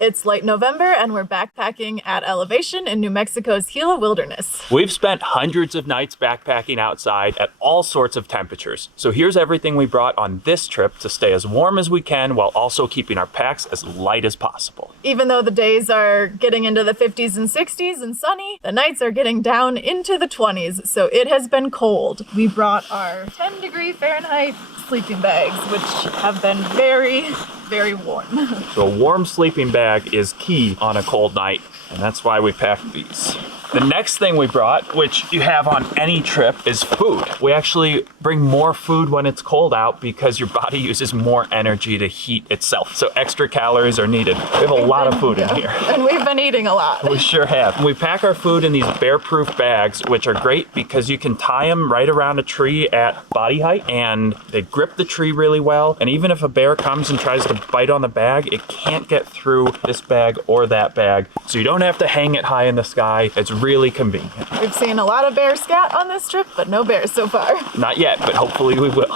It's late November and we're backpacking at elevation in New Mexico's Gila Wilderness. We've spent hundreds of nights backpacking outside at all sorts of temperatures. So here's everything we brought on this trip to stay as warm as we can while also keeping our packs as light as possible. Even though the days are getting into the 50s and 60s and sunny, the nights are getting down into the 20s, so it has been cold. We brought our 10-degree Fahrenheit sleeping bags, which have been very, very warm. So a warm sleeping bag is key on a cold night, and that's why we packed these. The next thing we brought, which you have on any trip, is food. We actually bring more food when it's cold out because your body uses more energy to heat itself. So extra calories are needed. We have a lot of food in here. And we've been eating a lot. We sure have. We pack our food in these bear-proof bags, which are great because you can tie them right around a tree at body height and they grip the tree really well. And even if a bear comes and tries to bite on the bag, it can't get through this bag or that bag. So you don't have to hang it high in the sky. It's really convenient. We've seen a lot of bear scat on this trip, but no bears so far. Not yet, but hopefully we will.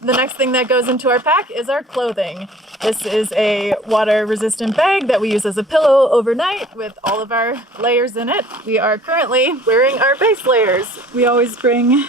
The next thing that goes into our pack is our clothing. This is a water-resistant bag that we use as a pillow overnight with all of our layers in it. We are currently wearing our base layers. We always bring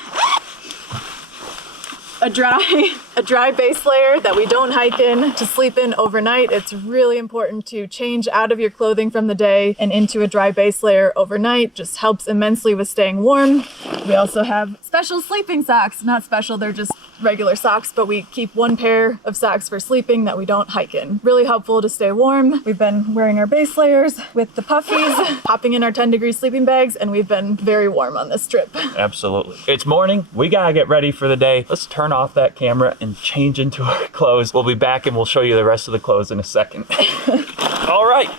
a dry base layer that we don't hike in to sleep in overnight. It's really important to change out of your clothing from the day and into a dry base layer overnight. Just helps immensely with staying warm. We also have special sleeping socks. Not special, they're just regular socks, but we keep one pair of socks for sleeping that we don't hike in. Really helpful to stay warm. We've been wearing our base layers with the Puffies, hopping in our 10-degree sleeping bags, and we've been very warm on this trip. Absolutely. It's morning. We gotta get ready for the day. Let's turn off that camera and change into our clothes. We'll be back and we'll show you the rest of the clothes in a second. All right.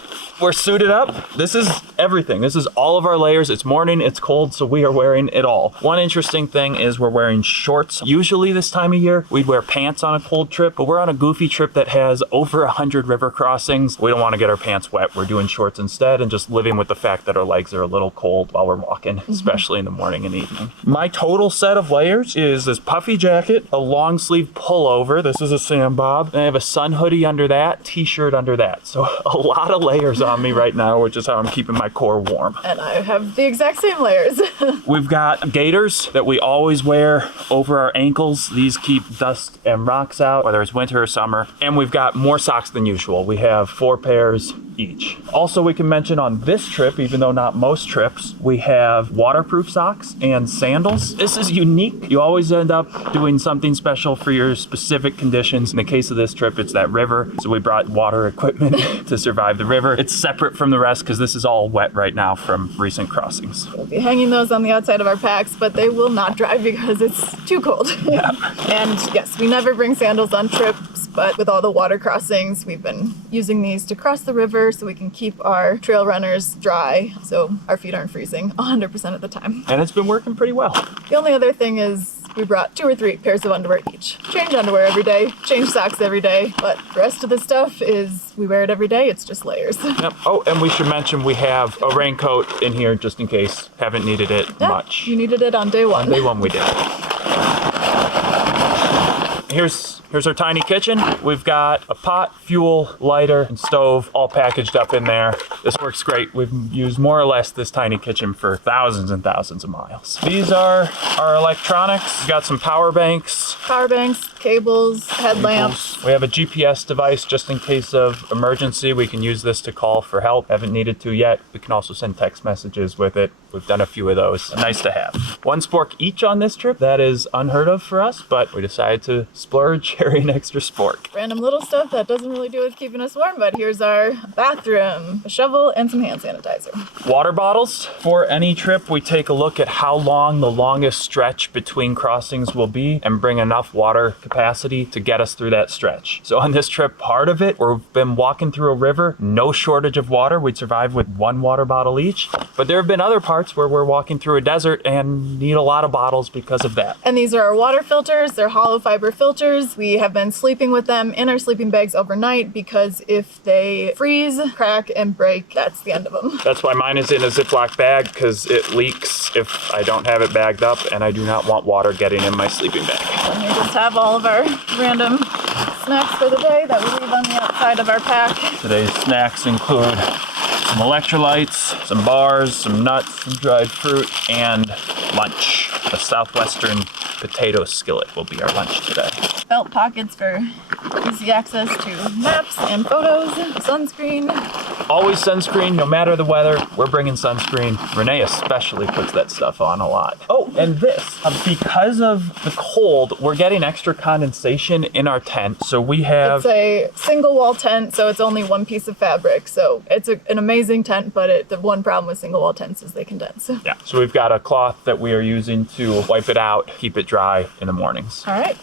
We're suited up. This is everything. This is all of our layers. It's morning, it's cold, so we are wearing it all. One interesting thing is we're wearing shorts. Usually this time of year, we'd wear pants on a cold trip, but we're on a goofy trip that has over 100 river crossings. We don't want to get our pants wet. We're doing shorts instead and just living with the fact that our legs are a little cold while we're walking, especially in the morning and evening. My total set of layers is this puffy jacket, a long sleeve pullover. This is a Sam Bob. And I have a sun hoodie under that, t-shirt under that. So a lot of layers on me right now, which is how I'm keeping my core warm. And I have the exact same layers. We've got gaiters that we always wear over our ankles. These keep dust and rocks out, whether it's winter or summer. And we've got more socks than usual. We have 4 pairs each. Also, we can mention on this trip, even though not most trips, we have waterproof socks and sandals. This is unique. You always end up doing something special for your specific conditions. In the case of this trip, it's that river. So we brought water equipment to survive the river. It's separate from the rest because this is all wet right now from recent crossings. We'll be hanging those on the outside of our packs, but they will not dry because it's too cold. Yeah. And yes, we never bring sandals on trips, but with all the water crossings, we've been using these to cross the river so we can keep our trail runners dry so our feet aren't freezing 100% of the time. And it's been working pretty well. The only other thing is we brought 2 or 3 pairs of underwear each. Change underwear every day, change socks every day, but the rest of the stuff is we wear it every day, it's just layers. Yep. Oh, and we should mention we have a raincoat in here just in case. Haven't needed it much. You needed it on day 1. On day 1 we did. Here's our tiny kitchen. We've got a pot, fuel, lighter, and stove all packaged up in there. This works great. We've used more or less this tiny kitchen for thousands and thousands of miles. These are our electronics. We've got some power banks. Power banks, cables, headlamps. We have a GPS device just in case of emergency. We can use this to call for help. Haven't needed to yet. We can also send text messages with it. We've done a few of those. Nice to have. 1 spork each on this trip. That is unheard of for us, but we decided to splurge, carry an extra spork. Random little stuff that doesn't really do with keeping us warm, but here's our bathroom, a shovel, and some hand sanitizer. Water bottles. For any trip, we take a look at how long the longest stretch between crossings will be and bring enough water capacity to get us through that stretch. So on this trip, part of it, we've been walking through a river, no shortage of water. We'd survive with 1 water bottle each. But there have been other parts where we're walking through a desert and need a lot of bottles because of that. And these are our water filters. They're hollow fiber filters. We have been sleeping with them in our sleeping bags overnight because if they freeze, crack, and break, that's the end of them. That's why mine is in a Ziploc bag because it leaks if I don't have it bagged up and I do not want water getting in my sleeping bag. And we just have all of our random snacks for the day that we leave on the outside of our pack. Today's snacks include some electrolytes, some bars, some nuts, some dried fruit, and lunch. A Southwestern potato skillet will be our lunch today. Belt pockets for easy access to maps and photos, sunscreen. Always sunscreen, no matter the weather. We're bringing sunscreen. Renee especially puts that stuff on a lot. Oh, and this. Because of the cold, we're getting extra condensation in our tent. So we have... It's a single wall tent, so it's only one piece of fabric. So it's an amazing tent, but the one problem with single wall tents is they condense. Yeah, so we've got a cloth that we are using to wipe it out, keep it dry in the mornings. All right.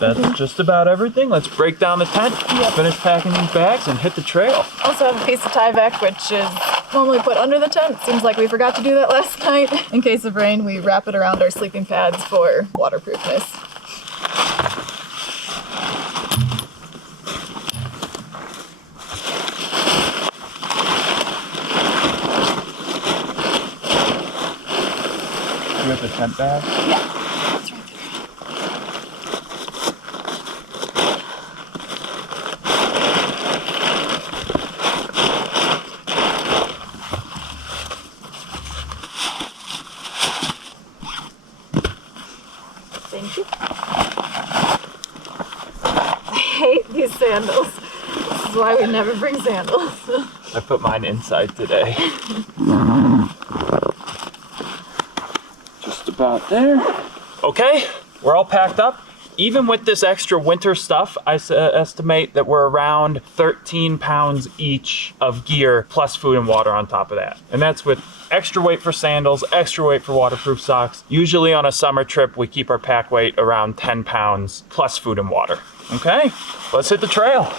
That's just about everything. Let's break down the tent, finish packing these bags, and hit the trail. Also have a piece of Tyvek, which is normally put under the tent. Seems like we forgot to do that last night. In case of rain, we wrap it around our sleeping pads for waterproofness. You have the tent bag? Yeah. Thank you. I hate these sandals. This is why we never bring sandals. I put mine inside today. Just about there. Okay, we're all packed up. Even with this extra winter stuff, I estimate that we're around 13 pounds each of gear plus food and water on top of that. And that's with extra weight for sandals, extra weight for waterproof socks. Usually on a summer trip, we keep our pack weight around 10 pounds plus food and water. Okay, let's hit the trail.